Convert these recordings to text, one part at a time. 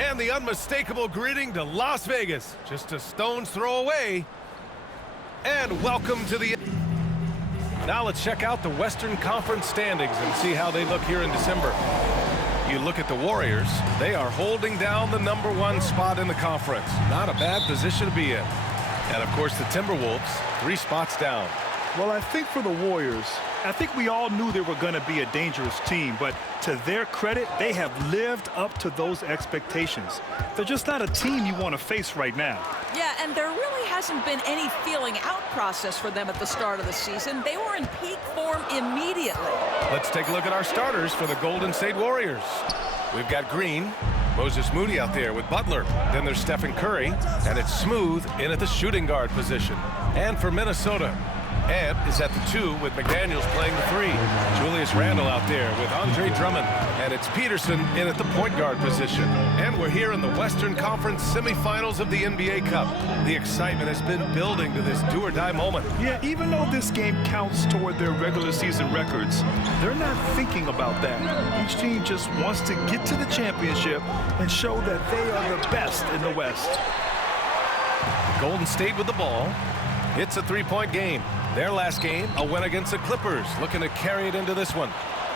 And the unmistakable greeting to Las Vegas, just a stone's throw away. And welcome to the... Now let's check out the Western Conference standings and see how they look here in December. You look at the Warriors, they are holding down the #1 spot in the conference. Not a bad position to be in. And of course the Timberwolves, 3 spots down. Well, I think for the Warriors, I think we all knew they were going to be a dangerous team, but to their credit, they have lived up to those expectations. They're just not a team you want to face right now. Yeah, and there really hasn't been any feeling out process for them at the start of the season. They were in peak form immediately. Let's take a look at our starters for the Golden State Warriors. We've got Green, Moses Moody out there with Butler. Then there's Stephen Curry, and it's Smooth in at the shooting guard position. And for Minnesota, Ant is at the 2 with McDaniels playing the 3. Julius Randle out there with Andre Drummond. And it's Peterson in at the point guard position. And we're here in the Western Conference semifinals of the NBA Cup. The excitement has been building to this do-or-die moment. Yeah, even though this game counts toward their regular season records, they're not thinking about that. Each team just wants to get to the championship and show that they are the best in the West. Golden State with the ball. It's a 3-point game. Their last game, a win against the Clippers, looking to carry it into this one.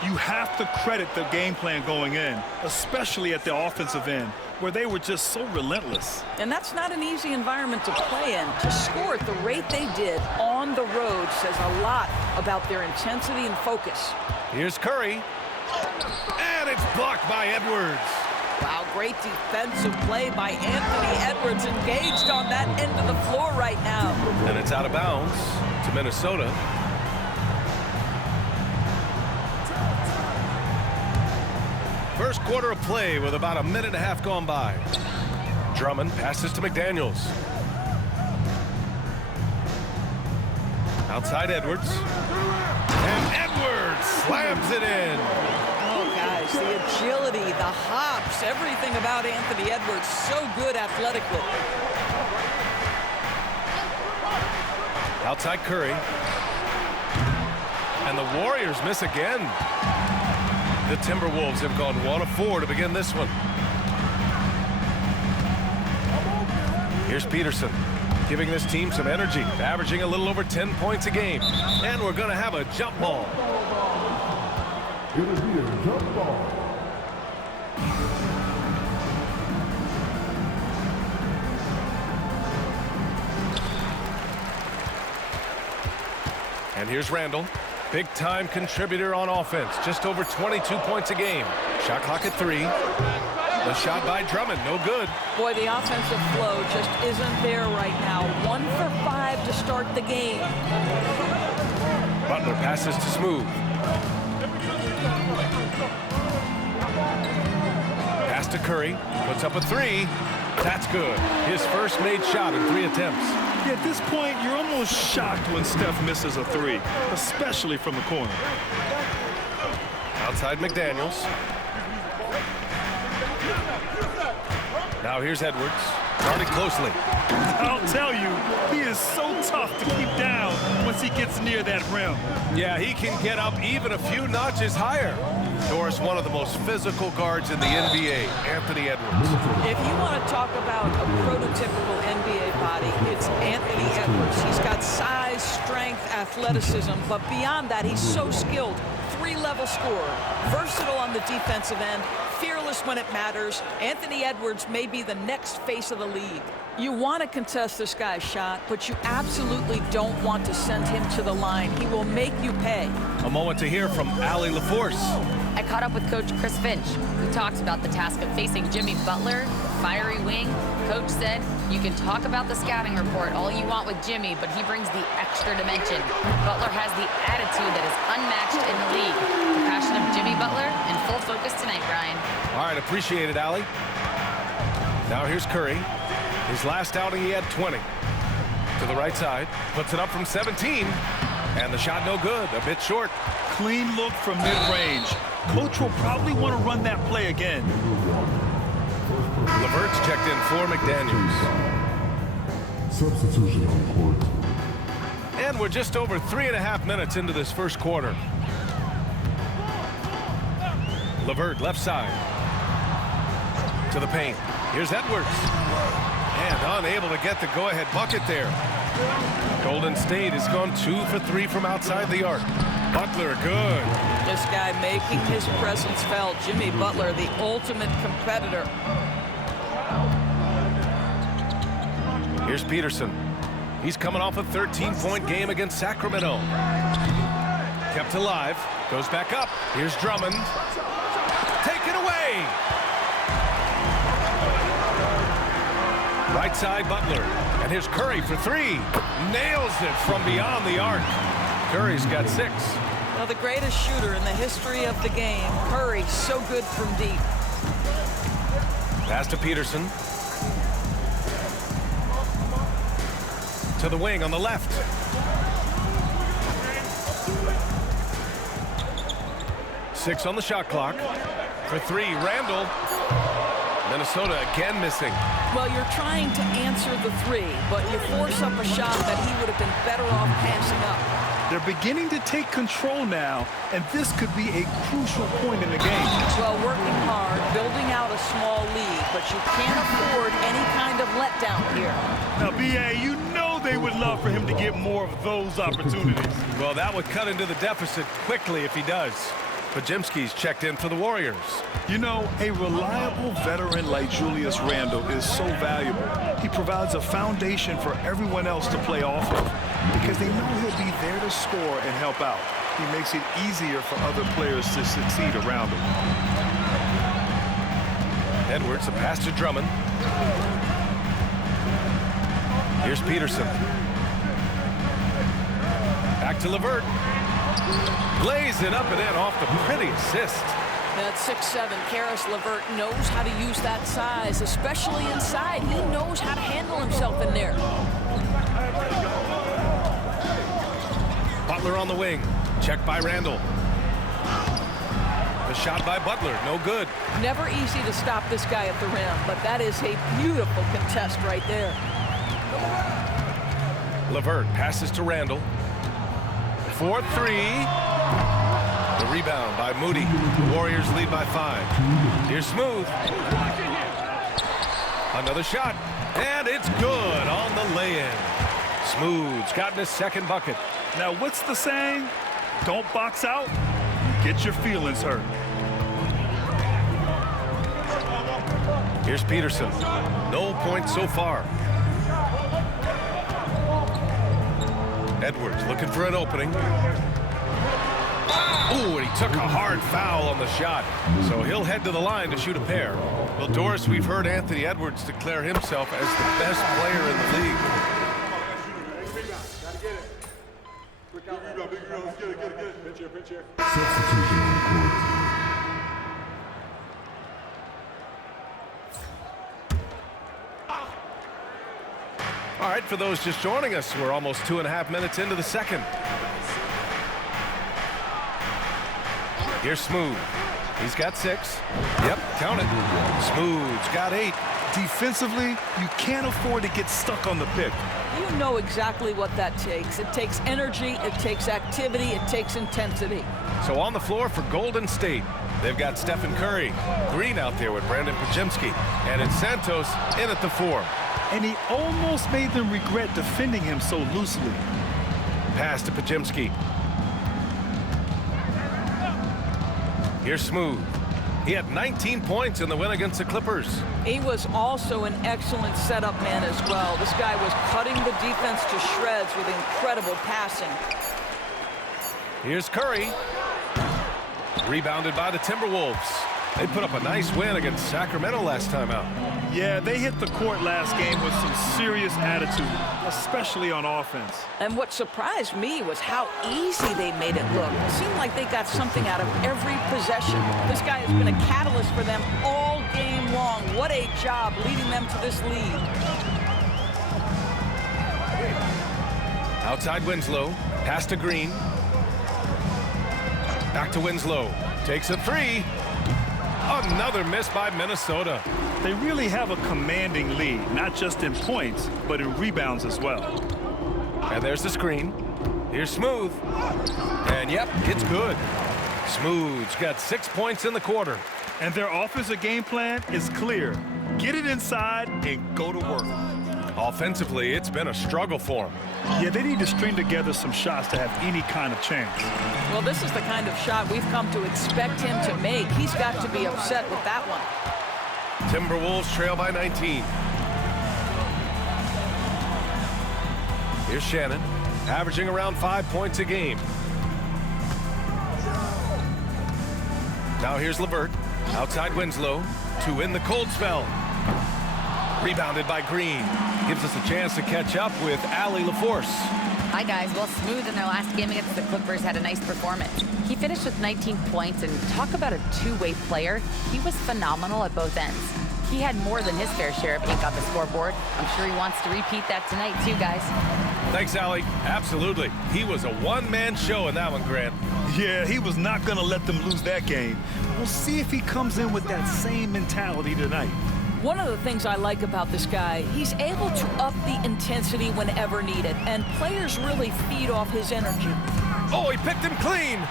You have to credit the game plan going in, especially at the offensive end, where they were just so relentless. And that's not an easy environment to play in. To score at the rate they did on the road says a lot about their intensity and focus. Here's Curry. And it's blocked by Edwards. Wow, great defensive play by Anthony Edwards, engaged on that end of the floor right now. And it's out of bounds to Minnesota. First quarter of play with about a minute and a half gone by. Drummond passes to McDaniels. Outside Edwards. And Edwards slams it in. Oh, guys, the agility, the hops, everything about Anthony Edwards, so good athletically. Outside Curry. And the Warriors miss again. The Timberwolves have gone 1 of 4 to begin this one. Here's Peterson, giving this team some energy, averaging a little over 10 points a game. And we're going to have a jump ball. It'll be a jump ball. And here's Randle, big-time contributor on offense, just over 22 points a game. Shot clock at 3. The shot by Drummond, no good. Boy, the offensive flow just isn't there right now. 1 for 5 to start the game. Butler passes to Smooth. Pass to Curry, puts up a 3. That's good. His first made shot in 3 attempts. Yeah, at this point, you're almost shocked when Steph misses a 3, especially from the corner. Outside McDaniels. Now here's Edwards, guarded closely. I'll tell you, he is so tough to keep down once he gets near that rim. Yeah, he can get up even a few notches higher. Doris, one of the most physical guards in the NBA, Anthony Edwards. If you want to talk about a prototypical NBA body, it's Anthony Edwards. He's got size, strength, athleticism, but beyond that, he's so skilled. 3-level scorer, versatile on the defensive end, fearless when it matters. Anthony Edwards may be the next face of the league. You want to contest this guy's shot, but you absolutely don't want to send him to the line. He will make you pay. A moment to hear from Allie LaForce. I caught up with Coach Chris Finch, who talks about the task of facing Jimmy Butler, fiery wing. Coach said, you can talk about the scouting report all you want with Jimmy, but he brings the extra dimension. Butler has the attitude that is unmatched in the league. The passion of Jimmy Butler in full focus tonight, Brian. All right, appreciate it, Allie. Now here's Curry. His last outing, he had 20. To To the right side. Puts it up from 17. And the shot no good. A bit short. Clean look from mid-range. Coach will probably want to run that play again. LeVert's checked in for McDaniels. Substitution on court. And we're just over 3.5 minutes into this first quarter. LeVert left side. To the paint. Here's Edwards. And unable to get the go-ahead bucket there. Golden State has gone 2 for 3 from outside the arc. Butler, good. This guy making his presence felt. Jimmy Butler, the ultimate competitor. Here's Peterson. He's coming off a 13-point game against Sacramento. Kept alive. Goes back up. Here's Drummond. Taken away. Right side, Butler. And here's Curry for 3. Nails it from beyond the arc. Curry's got 6. Well, the greatest shooter in the history of the game. Curry, so good from deep. Pass to Peterson. To the wing on the left. Six on the shot clock. For 3, Randall. Minnesota again missing. Well, you're trying to answer the 3, but you force up a shot that he would have been better off passing up. They're beginning to take control now, and this could be a crucial point in the game. Well, working hard, building out a small lead, but you can't afford any kind of letdown here. Now, B.A., you know they would love for him to get more of those opportunities. Well, that would cut into the deficit quickly if he does. Podziemski's checked in for the Warriors. You know, a reliable veteran like Julius Randle is so valuable. He provides a foundation for everyone else to play off of because they know he'll be there to score and help out. He makes it easier for other players to succeed around him. Edwards, a pass to Drummond. Here's Peterson. Back to LeVert. Lays it up and in off the pretty assist. That 6'7" Caris LeVert knows how to use that size, especially inside. He knows how to handle himself in there. Butler on the wing. Checked by Randall. The shot by Butler, no good. Never easy to stop this guy at the rim, but that is a beautiful contest right there. LeVert passes to Randall. 4-3. The rebound by Moody. The Warriors lead by 5. Here's Smooth. Another shot. And it's good on the lay-in. Smooth's gotten his second bucket. Now, what's the saying? Don't box out, get your feelings hurt. Here's Peterson. No points so far. Edwards looking for an opening. Ooh, and he took a hard foul on the shot. So he'll head to the line to shoot a pair. Well, Doris, we've heard Anthony Edwards declare himself as the best player in the league. Substitution on court. All right, for those just joining us, we're almost 2.5 minutes into the second. Here's Smooth. He's got 6. Yep, count it. Smooth's got 8. Defensively, you can't afford to get stuck on the pick. You know exactly what that takes. It takes energy, it takes activity, it takes intensity. So on the floor for Golden State, they've got Stephen Curry. Green out there with Brandon Podziemski. And it's Santos in at the 4. And he almost made them regret defending him so loosely. Pass to Podziemski. Here's Smooth. He had 19 points in the win against the Clippers. He was also an excellent setup man as well. This guy was cutting the defense to shreds with incredible passing. Here's Curry. Rebounded by the Timberwolves. They put up a nice win against Sacramento last time out. Yeah, they hit the court last game with some serious attitude, especially on offense. And what surprised me was how easy they made it look. It seemed like they got something out of every possession. This guy has been a catalyst for them all game long. What a job leading them to this lead. Outside Winslow. Pass to Green. Back to Winslow. Takes a three. Another miss by Minnesota. They really have a commanding lead, not just in points, but in rebounds as well. And there's the screen. Here's Smooth. And yep, it's good. Smooth's got 6 points in the quarter. And their offensive game plan is clear. Get it inside and go to work. Offensively, it's been a struggle for them. Yeah, they need to string together some shots to have any kind of chance. Well, this is the kind of shot we've come to expect him to make. He's got to be upset with that one. Timberwolves trail by 19. Here's Shannon, averaging around 5 points a game. Now here's LeVert, outside Winslow, to win the cold spell. Rebounded by Green. Gives us a chance to catch up with Allie LaForce. Hi, guys. Well, Smooth in their last game against the Clippers had a nice performance. He finished with 19 points, and talk about a two-way player. He was phenomenal at both ends. He had more than his fair share of ink on the scoreboard. I'm sure he wants to repeat that tonight, too, guys. Thanks, Allie. Absolutely. He was a one-man show in that one, Grant. Yeah, he was not going to let them lose that game. We'll see if he comes in with that same mentality tonight. One of the things I like about this guy, he's able to up the intensity whenever needed, and players really feed off his energy. Oh, he picked him clean.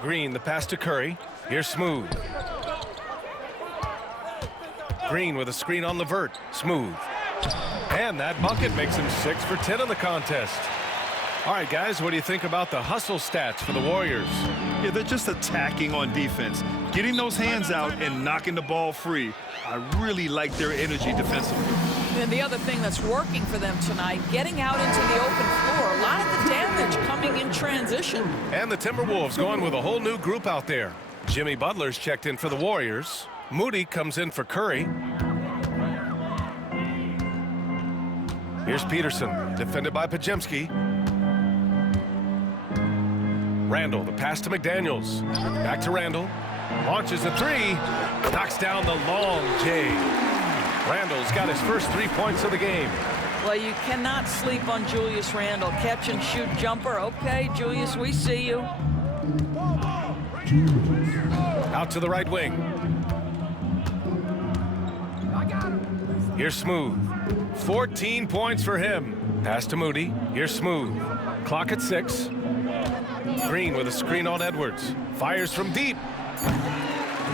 Green, the pass to Curry. Here's Smooth. Green with a screen on LeVert. Smooth. And that bucket makes him 6 for 10 in the contest. All right, guys, what do you think about the hustle stats for the Warriors? Yeah, they're just attacking on defense, getting those hands out and knocking the ball free. I really like their energy defensively. And the other thing that's working for them tonight, getting out into the open floor. A lot of the damage coming in transition. And the Timberwolves going with a whole new group out there. Jimmy Butler's checked in for the Warriors. Moody comes in for Curry. Here's Peterson, defended by Podziemski. Randall, the pass to McDaniels. Back to Randall. Launches a three. Knocks down the long J. Randall's got his first 3 points of the game. Well, you cannot sleep on Julius Randle. Catch and shoot jumper. Okay, Julius, we see you. Out to the right wing. Here's Smooth. 14 points for him. Pass to Moody. Here's Smooth. Clock at 6. Green with a screen on Edwards. Fires from deep.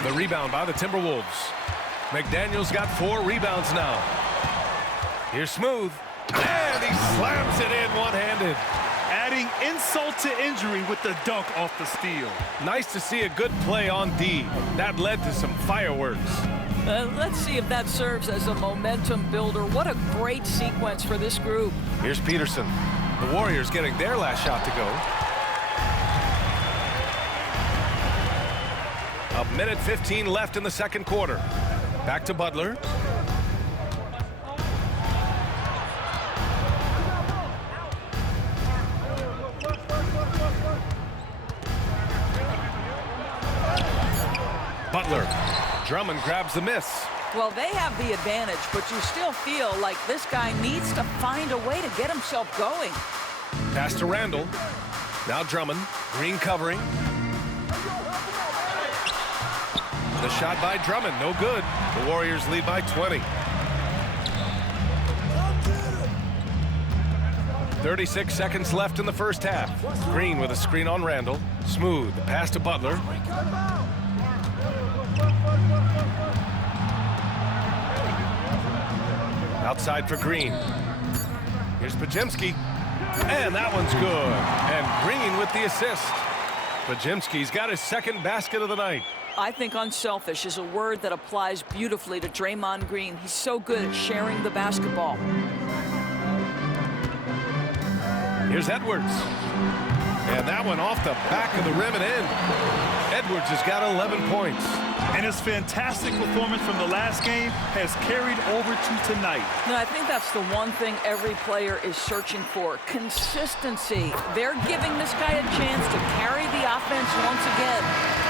The rebound by the Timberwolves. McDaniels got 4 rebounds now. Here's Smooth. And he slams it in one-handed. Adding insult to injury with the dunk off the steal. Nice to see a good play on D. That led to some fireworks. Let's see if that serves as a momentum builder. What a great sequence for this group. Here's Peterson. The Warriors getting their last shot to go. A minute 15 left in the second quarter. Back to Butler. Butler. Drummond grabs the miss. Well, they have the advantage, but you still feel like this guy needs to find a way to get himself going. Pass to Randall. Now Drummond. Green covering. The shot by Drummond, no good. The Warriors lead by 20. 36 seconds left in the first half. Green with a screen on Randall. Smooth, the pass to Butler. Outside for Green. Here's Podziemski. And that one's good. And Green with the assist. Podziemski's got his second basket of the night. I think unselfish is a word that applies beautifully to Draymond Green. He's so good at sharing the basketball. Here's Edwards. And that one off the back of the rim and in. Edwards has got 11 points. And his fantastic performance from the last game has carried over to tonight. No, I think that's the one thing every player is searching for. Consistency. They're giving this guy a chance to carry the offense once again.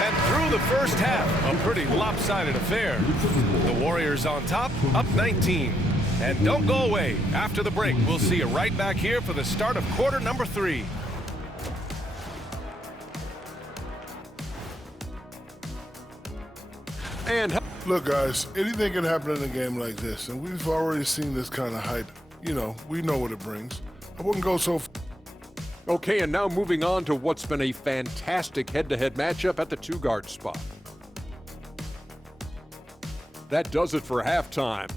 And through the first half, a pretty lopsided affair. The Warriors on top, up 19. And don't go away. After the break, we'll see you right back here for the start of quarter number 3. And Look, guys, anything can happen in a game like this, and we've already seen this kind of hype. You know, we know what it brings. I wouldn't go so far. okay, and now moving on to what's been a fantastic head-to-head matchup at the 2-guard spot. That does it for halftime.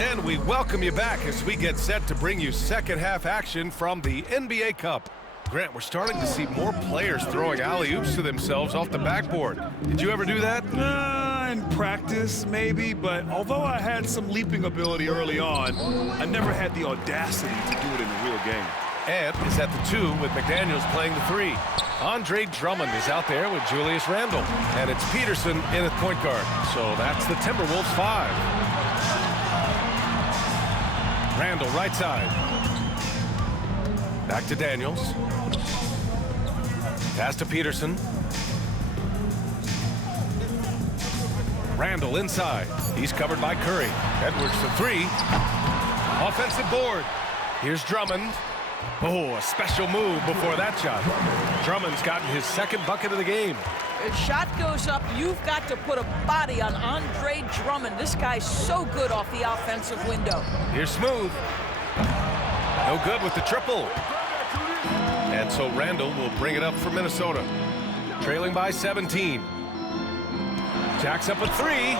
And we welcome you back as we get set to bring you second half action from the NBA Cup. Grant, we're starting to see more players throwing alley-oops to themselves off the backboard. Did you ever do that? In practice, maybe, but although I had some leaping ability early on, I never had the audacity to do it in the real game. And is at the 2 with McDaniels playing the 3. Andre Drummond is out there with Julius Randle. And it's Peterson in at point guard. So that's the Timberwolves 5. Randle right side. Back to Daniels. Pass to Peterson. Randle inside. He's covered by Curry. Edwards for 3. Offensive board. Here's Drummond. Oh, a special move before that shot. Drummond's gotten his second bucket of the game. If shot goes up, you've got to put a body on Andre Drummond. This guy's so good off the offensive window. Here's Smooth. No good with the triple. And so Randle will bring it up for Minnesota. Trailing by 17. Jacks up a 3.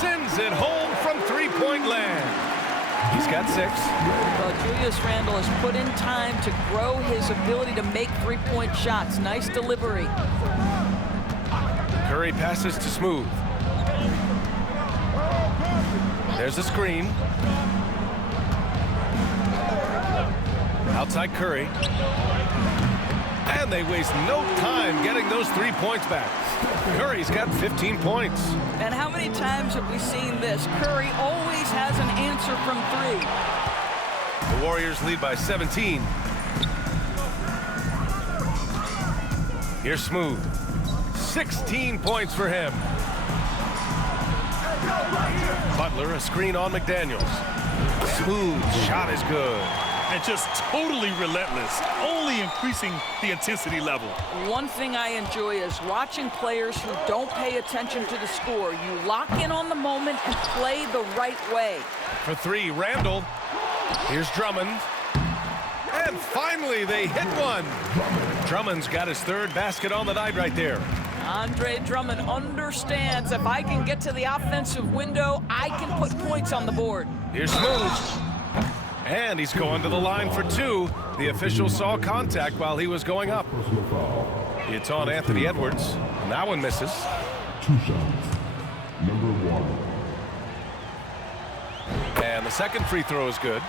Sends it home from three-point land. He's got 6. Well, Julius Randle has put in time to grow his ability to make three-point shots. Nice delivery. Curry passes to Smooth. There's a screen. Outside Curry. And they waste no time getting those 3 points back. Curry's got 15 points. And how many times have we seen this? Curry always has an answer from 3. The Warriors lead by 17. Here's Smooth. 16 points for him. Butler, a screen on McDaniels. Smooth shot is good. And just totally relentless, only increasing the intensity level. One thing I enjoy is watching players who don't pay attention to the score. You lock in on the moment and play the right way. For 3, Randle. Here's Drummond. And finally, they hit one. Drummond's got his 3rd basket on the night right there. Andre Drummond understands if I can get to the offensive window, I can put points on the board. Here's Smooth. And he's going to the line for 2. The official saw contact while he was going up. It's on Anthony Edwards. And that one misses. 2 shots. Number 1. And the second free throw is good.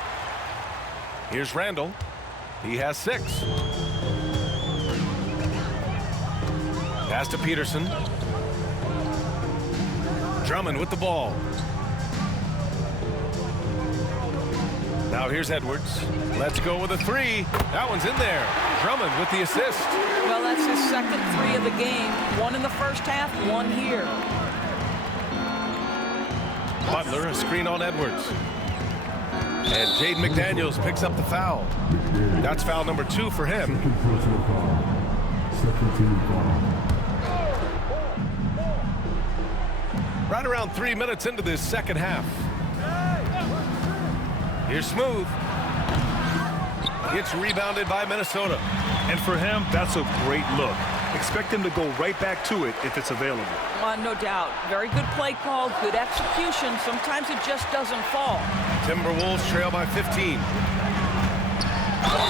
Here's Randle. He has 6. Pass to Peterson. Drummond with the ball. Now here's Edwards. Let's go with a 3. That one's in there. Drummond with the assist. Well, that's his second 3 of the game. 1 in the first half, 1 here. Butler, a screen on Edwards. And Jaden McDaniels picks up the foul. That's foul number 2 for him. Personal foul. Second team foul. Right around 3 minutes into this second half. Here's Smooth. It's rebounded by Minnesota. And for him, that's a great look. Expect him to go right back to it if it's available. No doubt. Very good play call, good execution. Sometimes it just doesn't fall. Timberwolves trail by 15.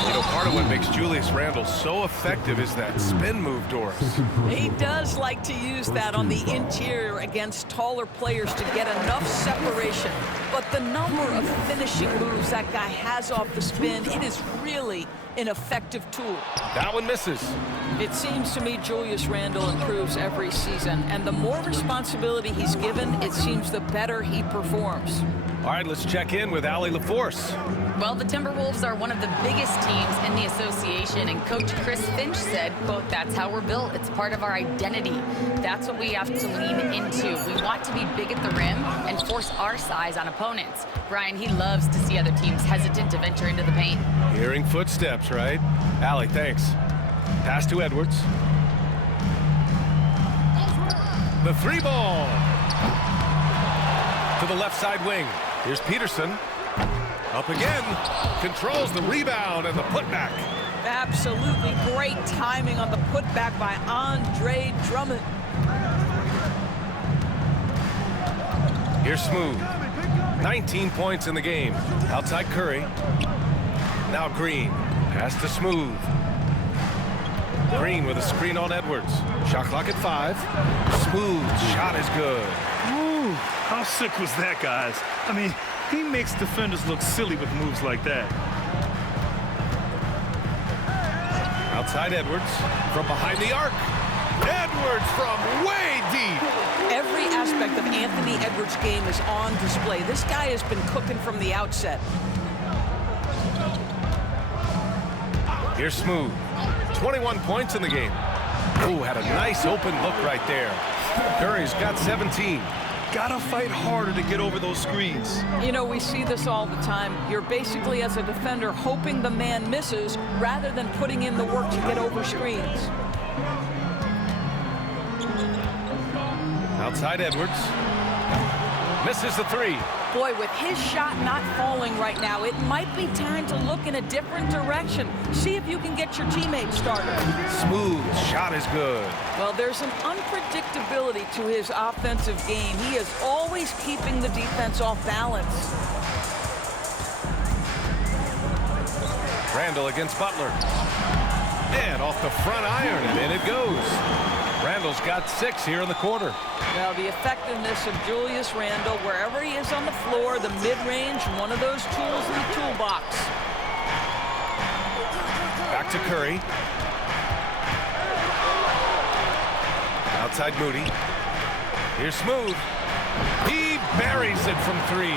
You know, part of what makes Julius Randle so effective is that spin move, Doris. He does like to use that on the interior against taller players to get enough separation. But the number of finishing moves that guy has off the spin, it is really an effective tool. That one misses. It seems to me Julius Randle improves every season, and the more responsibility he's given, it seems the better he performs. All right, let's check in with Allie LaForce. Well, the Timberwolves are one of the biggest teams in the association. possession, and Coach Chris Finch said, quote, "That's how we're built. It's part of our identity. That's what we have to lean into. We want to be big at the rim and force our size on opponents." Brian, he loves to see other teams hesitant to venture into the paint. Hearing footsteps, right? Allie, thanks. Pass to Edwards. The three ball. To the left side wing. Here's Peterson. Up again. Controls the rebound and the putback. Absolutely great timing on the putback by Andre Drummond. Here's Smooth. 19 points in the game. Outside Curry. Now Green. Pass to Smooth. Green with a screen on Edwards. Shot clock at 5. Smooth. Shot is good. Ooh, how sick was that, guys? I mean, he makes defenders look silly with moves like that. Outside Edwards. From behind the arc. Edwards from way deep. Every aspect of Anthony Edwards' game is on display. This guy has been cooking from the outset. Here's Smooth. 21 points in the game. Ooh, had a nice open look right there. Curry's got 17. Gotta fight harder to get over those screens. You know, we see this all the time. You're basically, as a defender, hoping the man misses rather than putting in the work to get over screens. Outside Edwards. Misses the 3. Boy, with his shot not falling right now, it might be time to look in a different direction. See if you can get your teammates started. Smooth. Shot is good. Well, there's an unpredictability to his offensive game. He is always keeping the defense off balance. Randall against Butler. And off the front iron, and in it goes. Randall's got 6 here in the quarter. Now, the effectiveness of Julius Randle, wherever he is on the floor, the mid-range, one of those tools in the toolbox. Back to Curry. Outside Moody. Here's Smooth. He buries it from 3.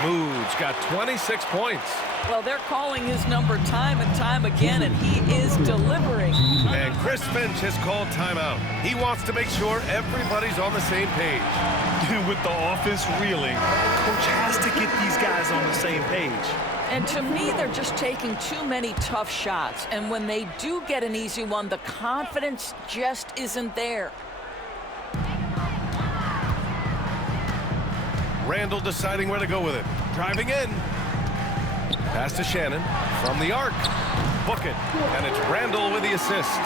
Smooth's got 26 points. Well, they're calling his number time and time again, and he is delivering. And Chris Finch has called timeout. He wants to make sure everybody's on the same page. With the offense reeling, coach has to get these guys on the same page. And to me, they're just taking too many tough shots. And when they do get an easy one, the confidence just isn't there. Randall deciding where to go with it. Driving in. Pass to Shannon from the arc. Book it. And it's Randall with the assist.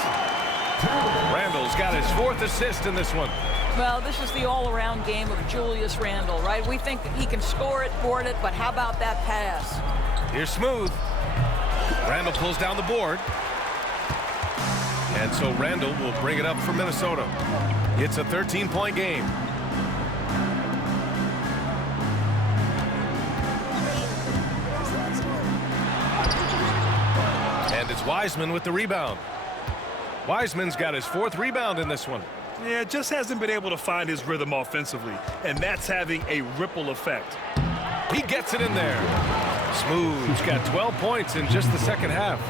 Randall's got his 4th assist in this one. Well, this is the all-around game of Julius Randle, right? We think that he can score it, board it, but how about that pass? Here's Smooth. Randall pulls down the board. And so Randall will bring it up for Minnesota. It's a 13-point game. And it's Wiseman with the rebound. Wiseman's got his 4th rebound in this one. Yeah, just hasn't been able to find his rhythm offensively, and that's having a ripple effect. He gets it in there. Smooth's got 12 points in just the second half.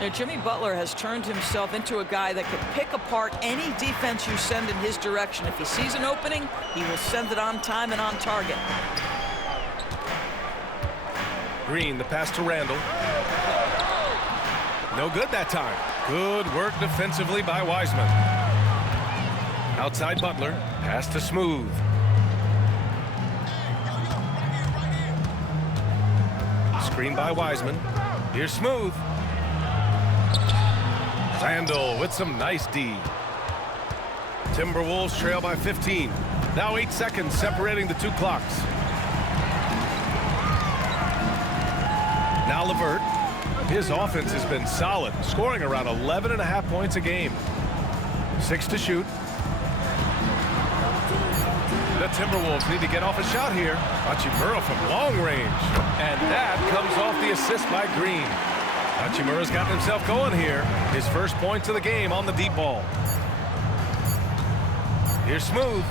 Now, Jimmy Butler has turned himself into a guy that can pick apart any defense you send in his direction. If he sees an opening, he will send it on time and on target. Green, the pass to Randall. No good that time. Good work defensively by Wiseman. Outside Butler, pass to Smooth. Screen by Wiseman. Here's Smooth. Randall with some nice D. Timberwolves trail by 15. Now 8 seconds separating the 2 clocks. Now LeVert. His offense has been solid, scoring around 11.5 points a game. 6 to shoot. The Timberwolves need to get off a shot here. Hachimura from long range. And that comes off the assist by Green. Hachimura's gotten himself going here. His first points of the game on the deep ball. Here's Smooth.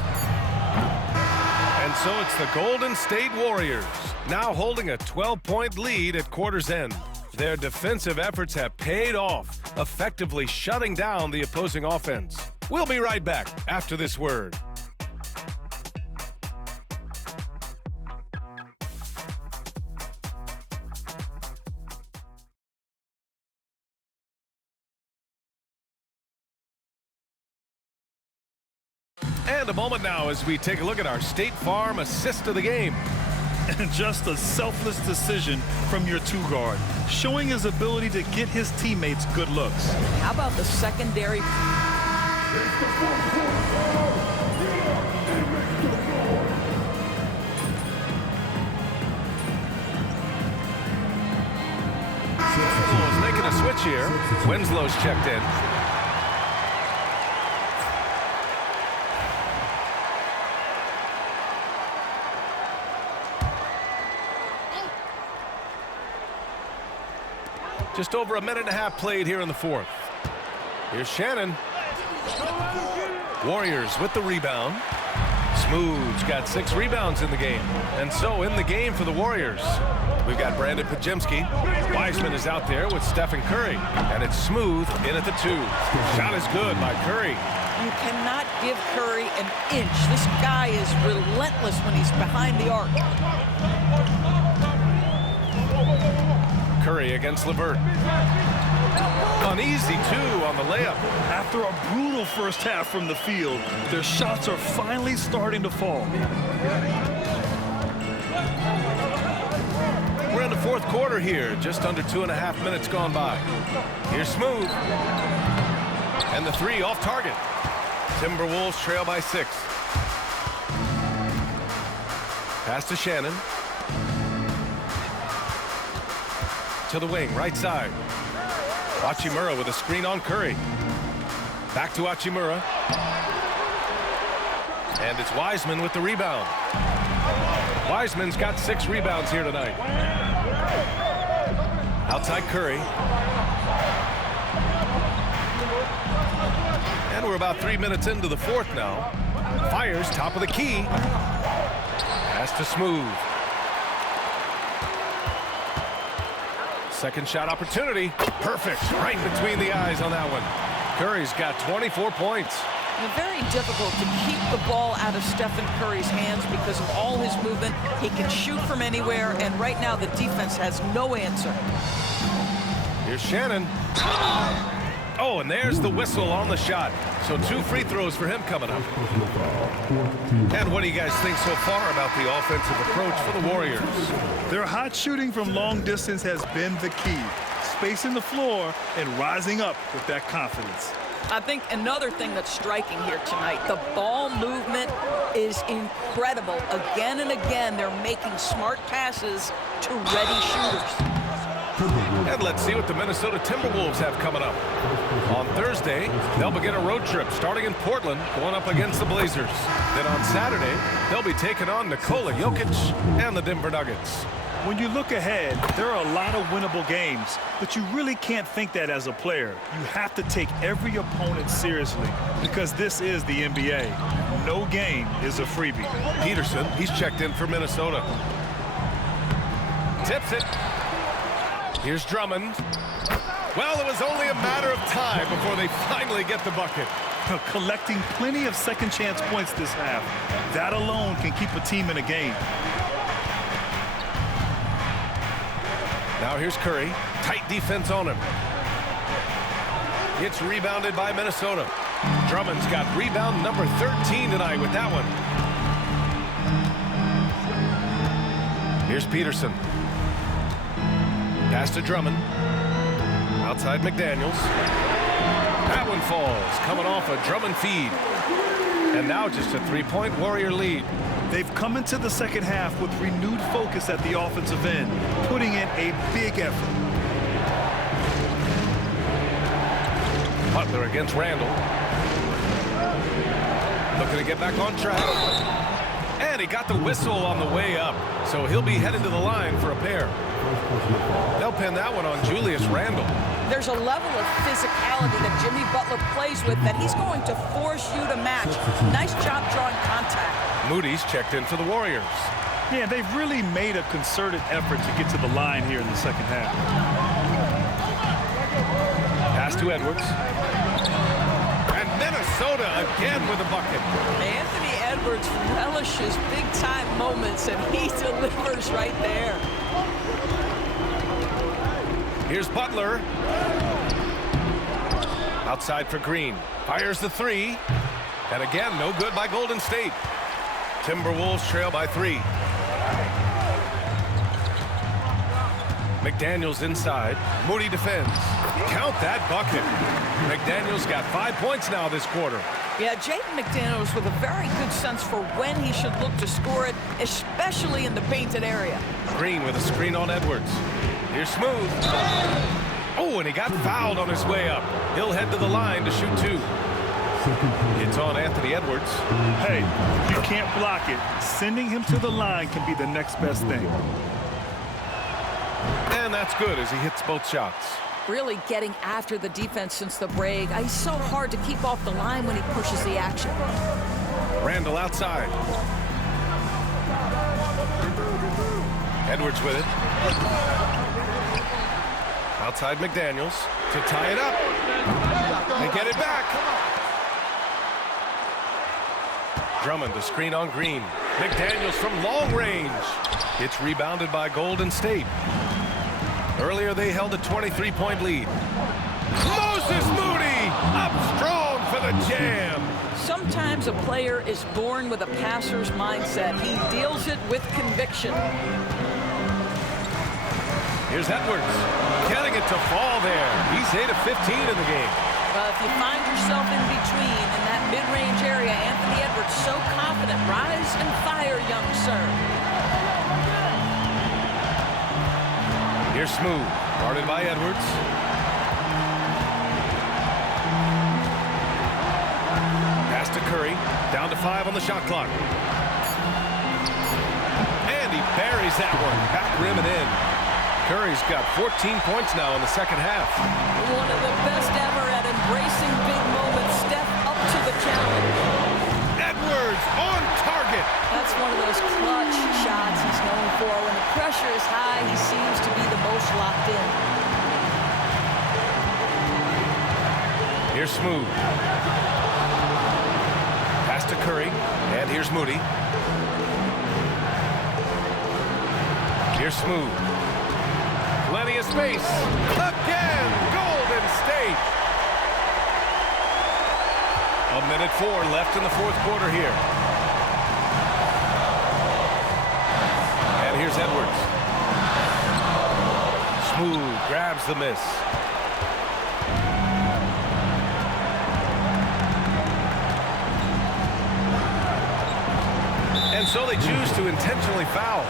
And so it's the Golden State Warriors, now holding a 12-point lead at quarter's end. Their defensive efforts have paid off, effectively shutting down the opposing offense. We'll be right back after this word. And a moment now as we take a look at our State Farm assist of the game. And just a selfless decision from your two-guard, showing his ability to get his teammates good looks. How about the secondary? Is making a switch here. Winslow's checked in. Just over a minute and a half played here in the fourth. Here's Shannon. Warriors with the rebound. Smooth's got 6 rebounds in the game. And so in the game for the Warriors, we've got Brandon Podziemski. Wiseman is out there with Stephen Curry. And it's Smooth in at the 2. Shot is good by Curry. You cannot give Curry an inch. This guy is relentless when he's behind the arc. Curry against LeVert. An easy 2 on the layup. After a brutal first half from the field, their shots are finally starting to fall. We're in the fourth quarter here, just under 2.5 minutes gone by. Here's Smooth. And the 3 off target. Timberwolves trail by 6. Pass to Shannon. To the wing, right side. Hachimura with a screen on Curry. Back to Hachimura. And it's Wiseman with the rebound. Wiseman's got 6 rebounds here tonight. Outside Curry. And we're about 3 minutes into the fourth now. Fires top of the key. Pass to Smooth. Second shot opportunity. Perfect. Right between the eyes on that one. Curry's got 24 points. Very difficult to keep the ball out of Stephen Curry's hands because of all his movement. He can shoot from anywhere, and right now the defense has no answer. Here's Shannon. Oh, and there's the whistle on the shot. So 2 free throws for him coming up. And what do you guys think so far about the offensive approach for the Warriors? Their hot shooting from long distance has been the key. Spacing the floor and rising up with that confidence. I think another thing that's striking here tonight, the ball movement is incredible. Again and again, they're making smart passes to ready shooters. And let's see what the Minnesota Timberwolves have coming up. On Thursday, they'll begin a road trip starting in Portland, going up against the Blazers. Then on Saturday, they'll be taking on Nikola Jokic and the Denver Nuggets. When you look ahead, there are a lot of winnable games, but you really can't think that as a player. You have to take every opponent seriously because this is the NBA. No game is a freebie. Peterson, he's checked in for Minnesota. Tips it. Here's Drummond. Well, it was only a matter of time before they finally get the bucket. Collecting plenty of second chance points this half. That alone can keep a team in a game. Now here's Curry. Tight defense on him. It's rebounded by Minnesota. Drummond's got rebound number 13 tonight with that one. Here's Peterson. Pass to Drummond. Outside McDaniels. That one falls, coming off a Drummond feed. And now just a 3-point Warrior lead. They've come into the second half with renewed focus at the offensive end, putting in a big effort. Butler against Randall. Looking to get back on track. And he got the whistle on the way up, so he'll be headed to the line for a pair. They'll pin that one on Julius Randle. There's a level of physicality that Jimmy Butler plays with that he's going to force you to match. Nice job drawing contact. Moody's checked in for the Warriors. Yeah, they've really made a concerted effort to get to the line here in the second half. Pass to Edwards. And Minnesota again with a bucket. Anthony Edwards relishes big-time moments, and he delivers right there. Here's Butler. Outside for Green. Fires the three. And again, no good by Golden State. Timberwolves trail by 3. McDaniels inside. Moody defends. Count that bucket. McDaniels got 5 points now this quarter. Yeah, Jaden McDaniels with a very good sense for when he should look to score it, especially in the painted area. Green with a screen on Edwards. Here's Smooth. Oh, and he got fouled on his way up. He'll head to the line to shoot 2. It's on Anthony Edwards. Hey, you can't block it. Sending him to the line can be the next best thing. And that's good as he hits both shots. Really getting after the defense since the break. He's so hard to keep off the line when he pushes the action. Randall outside. Edwards with it. Outside McDaniels to tie it up. They get it back. Drummond to screen on Green. McDaniels from long range. It's rebounded by Golden State. Earlier they held a 23-point lead. Moses Moody up strong for the jam. Sometimes a player is born with a passer's mindset. He deals it with conviction. Here's Edwards, getting it to fall there. He's 8 of 15 in the game. If you find yourself in between in that mid-range area, Anthony Edwards so confident. Rise and fire, young sir. Here's Smooth, guarded by Edwards. Pass to Curry, down to 5 on the shot clock. And he buries that one, back rim and in. Curry's got 14 points now in the second half. One of the best ever at embracing big moments. Step up to the challenge. Edwards on target. That's one of those clutch shots he's known for. When the pressure is high, he seems to be the most locked in. Here's Smooth. Pass to Curry, and here's Moody. Here's Smooth. Plenty of space. Again, Golden State. 1:04 left in the fourth quarter here. And here's Edwards. Smooth grabs the miss. And so they choose to intentionally foul.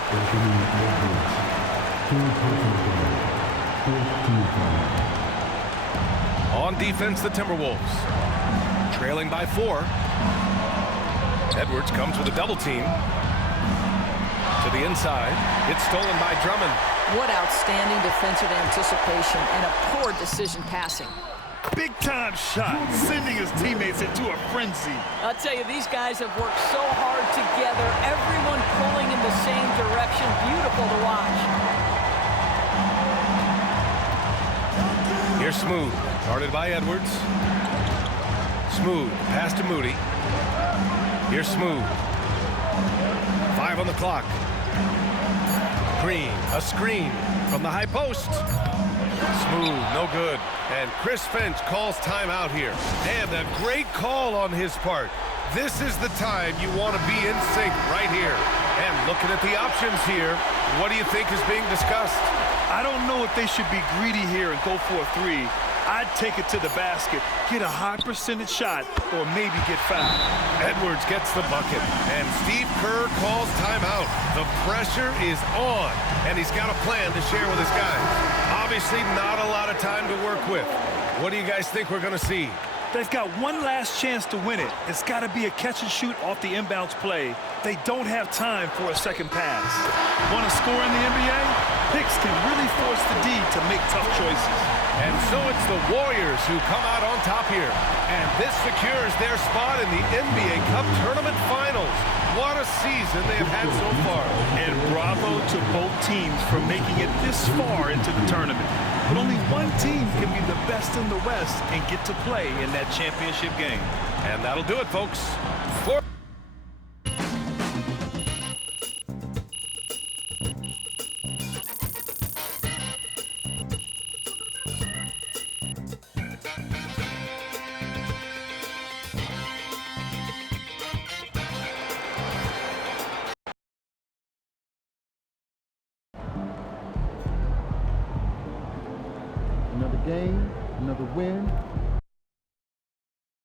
On defense, the Timberwolves. Trailing by 4. Edwards comes with a double team. To the inside. It's stolen by Drummond. What outstanding defensive anticipation and a poor decision passing. Big-time shot, sending his teammates into a frenzy. I'll tell you, these guys have worked so hard together. Everyone pulling in the same direction. Beautiful to watch. Here's Smooth, guarded by Edwards. Smooth, pass to Moody. Here's Smooth. 5 on the clock. Green, a screen from the high post. Smooth, no good. And Chris Finch calls timeout here. And a great call on his part. This is the time you want to be in sync right here. And looking at the options here, what do you think is being discussed? I don't know if they should be greedy here and go for a 3. I'd take it to the basket, get a high percentage shot, or maybe get fouled. Edwards gets the bucket, and Steve Kerr calls timeout. The pressure is on, and he's got a plan to share with his guys. Obviously, not a lot of time to work with. What do you guys think we're going to see? They've got one last chance to win it. It's got to be a catch and shoot off the inbounds play. They don't have time for a second pass. Want to score in the NBA? Picks can really force the D to make tough choices. And so it's the Warriors who come out on top here. And this secures their spot in the NBA Cup Tournament Finals. What a season they have had so far. And bravo to both teams for making it this far into the tournament. But only one team can be the best in the West and get to play in that championship game. And that'll do it, folks. Another game, another win,